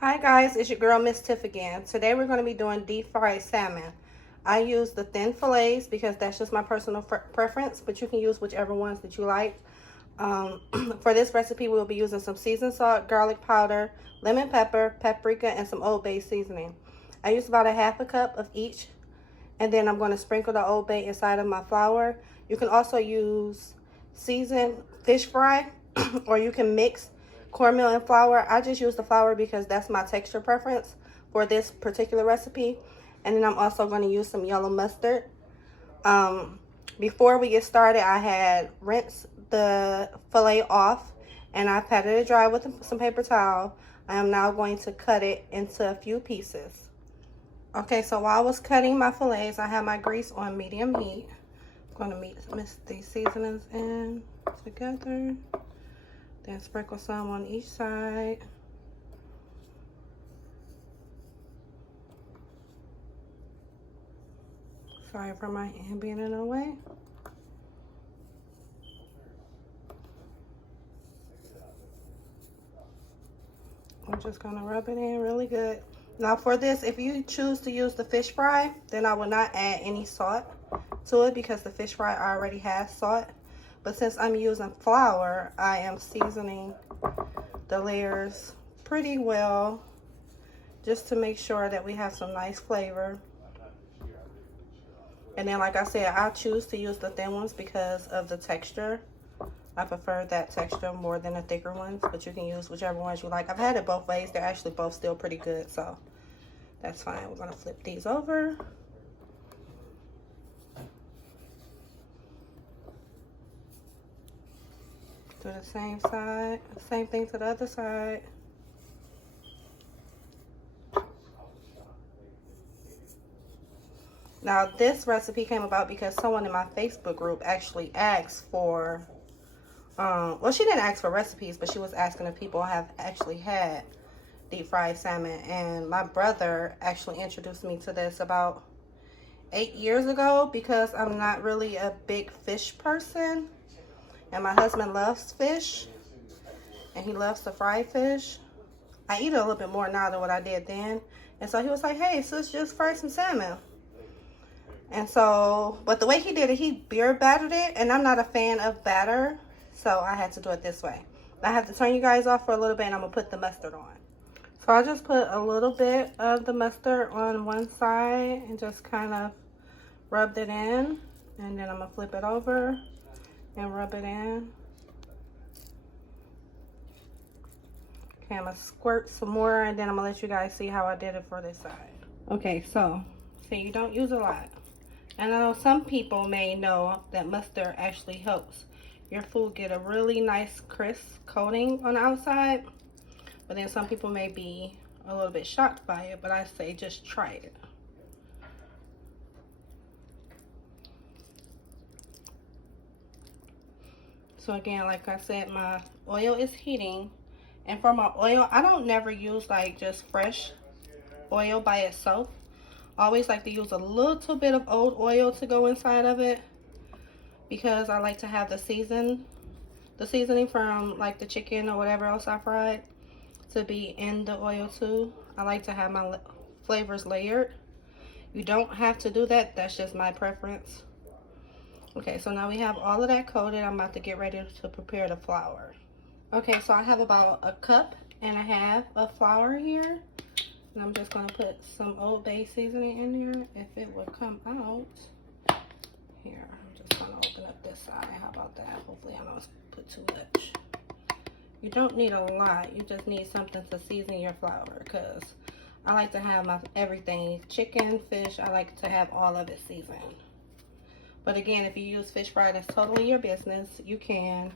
Hi guys, it's your girl Miss Tiff again. Today we're going to be doing deep fried salmon. I use the thin fillets because that's just my personal preference, but you can use whichever ones that you like. For this recipe, we'll be using some seasoned salt, garlic powder, lemon pepper, paprika, and some Old Bay seasoning. I use about a half a cup of each, and then I'm going to sprinkle the Old Bay inside of my flour. You can also use seasoned fish fry, or you can mix cornmeal and flour. I just use the flour because that's my texture preference for this particular recipe. And then I'm also going to use some yellow mustard. Before we get started, I had rinsed the fillet off and I patted it dry with some paper towel. I am now going to cut it into a few pieces. Okay, so while I was cutting my fillets, I had my grease on medium heat. I'm going to mix these seasonings in together. Then sprinkle some on each side. Sorry for my hand being in the way. I'm just gonna rub it in really good. Now for this, if you choose to use the fish fry, then I will not add any salt to it because the fish fry already has salt. But since I'm using flour, I am seasoning the layers pretty well just to make sure that we have some nice flavor. And then like I said, I choose to use the thin ones because of the texture. I prefer that texture more than the thicker ones, but you can use whichever ones you like. I've had it both ways. They're actually both still pretty good, so that's fine. We're gonna flip these over. Do the same side, same thing to the other side. Now this recipe came about because someone in my Facebook group actually asked for well, she didn't ask for recipes, but she was asking if people have actually had deep fried salmon. And my brother actually introduced me to this about 8 years ago because I'm not really a big fish person. And my husband loves fish, and he loves to fry fish. I eat it a little bit more now than what I did then. And so he was like, hey, sis, just fry some salmon. And so, but the way he did it, he beer battered it, and I'm not a fan of batter. So I had to do it this way. I have to turn you guys off for a little bit and I'm gonna put the mustard on. So I just put a little bit of the mustard on one side and just kind of rubbed it in. And then I'm gonna flip it over and rub it in. Okay, I'm gonna squirt some more and then I'm gonna let you guys see how I did it for this side. Okay, so you don't use a lot. And I know some people may know that mustard actually helps your food get a really nice crisp coating on the outside, but then some people may be a little bit shocked by it, but I say just try it. So again, like I said, my oil is heating, and for my oil, I don't never use like just fresh oil by itself. I always like to use a little bit of old oil to go inside of it because I like to have the seasoning from like the chicken or whatever else I fried to be in the oil too. I like to have my flavors layered. You don't have to do that. That's just my preference. Okay, so now we have all of that coated. I'm about to get ready to prepare the flour. Okay, so I have about a cup and a half of flour here. And I'm just gonna put some Old Bay seasoning in there if it would come out. Here, I'm just gonna open up this side. How about that? Hopefully I don't put too much. You don't need a lot. You just need something to season your flour because I like to have my everything, chicken, fish, I like to have all of it seasoned. But again, if you use fish fry, that's totally your business. You can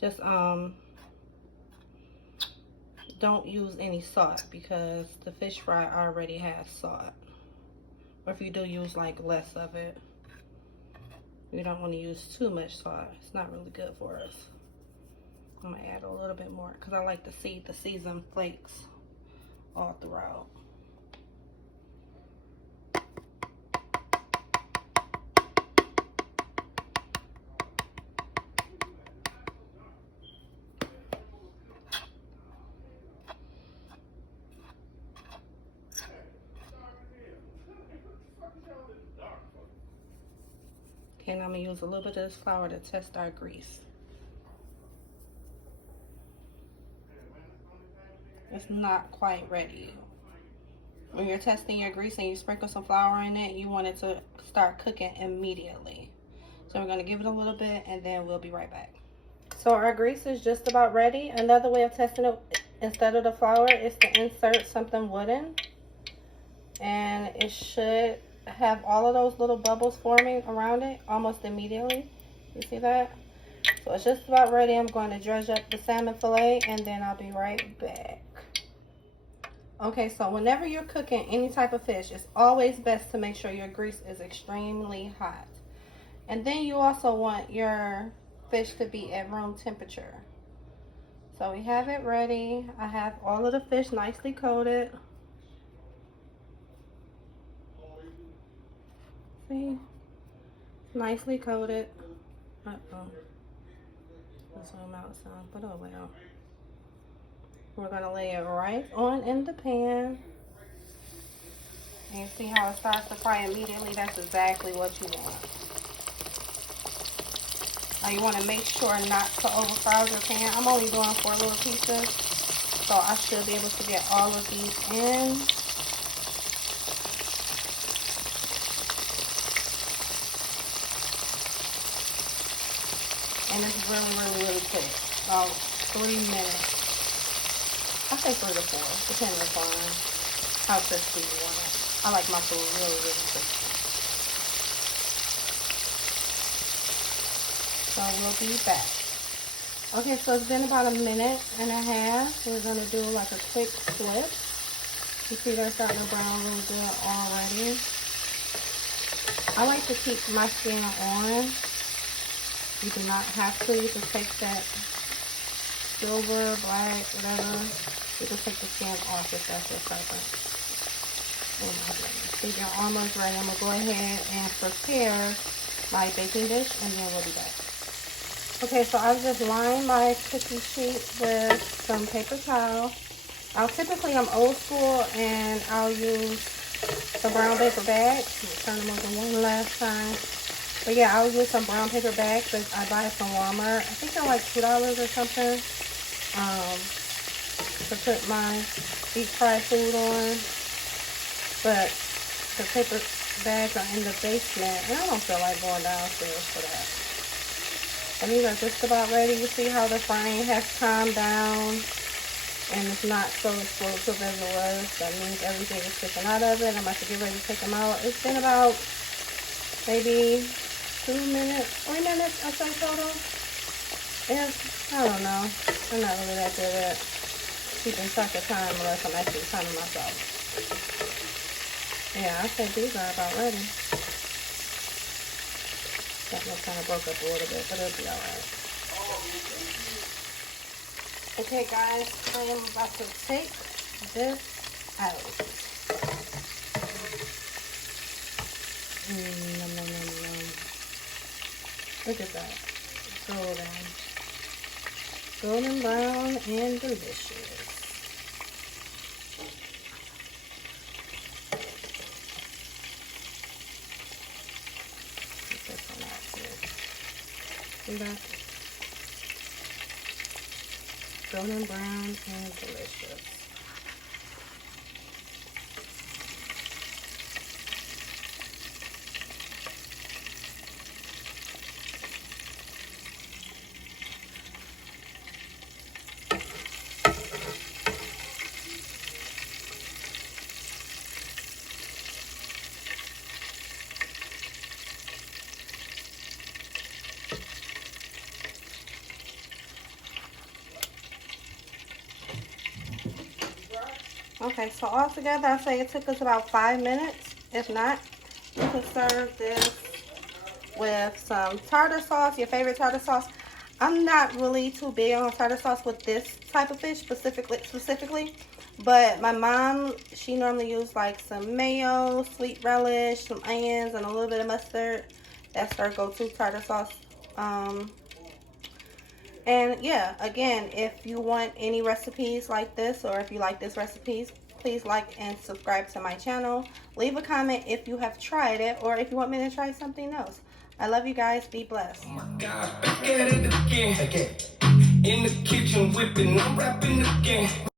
just don't use any salt because the fish fry already has salt. Or if you do use like less of it, you don't want to use too much salt. It's not really good for us. I'm gonna add a little bit more because I like to see the seasoned flakes all throughout. second, I'm going to use a little bit of this flour to test our grease. It's not quite ready. When you're testing your grease and you sprinkle some flour in it, you want it to start cooking immediately. So we're going to give it a little bit and then we'll be right back. So our grease is just about ready. Another way of testing it instead of the flour is to insert something wooden. And it should have all of those little bubbles forming around it almost immediately. You see that? So it's just about ready. I'm going to dredge up the salmon fillet and then I'll be right back. Okay, so whenever you're cooking any type of fish, it's always best to make sure your grease is extremely hot. And then you also want your fish to be at room temperature. So we have it ready. I have all of the fish nicely coated. See? Nicely coated. Uh-oh. Let's zoom out some, but oh well. We're going to lay it right on in the pan. And you see how it starts to fry immediately? That's exactly what you want. Now you want to make sure not to overfry your pan. I'm only doing 4 little pieces, so I should be able to get all of these in. And it's really quick. About 3 minutes. I say 3 to 4, depending upon how crispy you want it. I like my food really crispy. So we'll be back. Okay, so it's been about 1.5 minutes. We're gonna do like a quick flip. You see they're starting to brown really good already. I like to keep my skin on. You do not have to. You can take that silver, black, whatever. You can take the skin off if that's your preference. Oh my goodness. See, they're almost ready. I'm going to go ahead and prepare my baking dish and then we'll be back. Okay, so I've just lined my cookie sheet with some paper towel. I'm old school and I'll use the brown paper bags. Turn them over one last time. But yeah, I'll use some brown paper bags that I buy from Walmart. I think they're like $2 or something. To put my deep fried food on. But the paper bags are in the basement and I don't feel like going downstairs for that. And these are just about ready. You see how the frying has calmed down and it's not so explosive as it was. That means everything is taken out of it. I'm about to get ready to take them out. It's been about maybe 3 minutes or so total. And I don't know. I'm not really that good at keeping track of time unless I'm actually timing myself. Yeah, I think these are about ready. That one kind of broke up a little bit, but it'll be alright. Okay guys, I am about to take this out. Look at that. Golden brown and delicious. Put this one out too. See that? Golden brown and delicious. Okay, so altogether, I say it took us about 5 minutes. If not, you can serve this with some tartar sauce, your favorite tartar sauce. I'm not really too big on tartar sauce with this type of fish specifically, but my mom, she normally uses like some mayo, sweet relish, some onions, and a little bit of mustard. That's her go-to tartar sauce. And yeah, again, if you want any recipes like this, or if you like this recipe, please like and subscribe to my channel. Leave a comment if you have tried it or if you want me to try something else. I love you guys. Be blessed. Oh my God, back at it again. In the kitchen whipping, I'm rapping again.